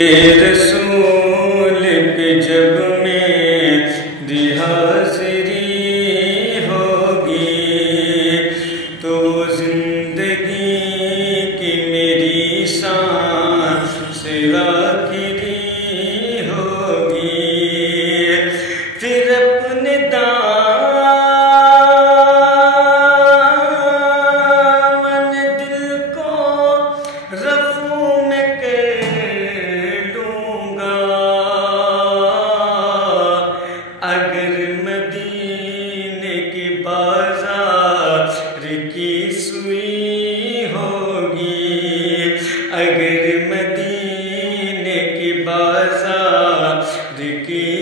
رسول پہ جب میری حاضری ہوگی تو زندگی کی میری سانس آخری ہوگی۔ پھر اپنے دامن دل کو رفو میں اگر مدینے کی بازار کی سوئی ہوگی، اگر مدینے کی بازار کی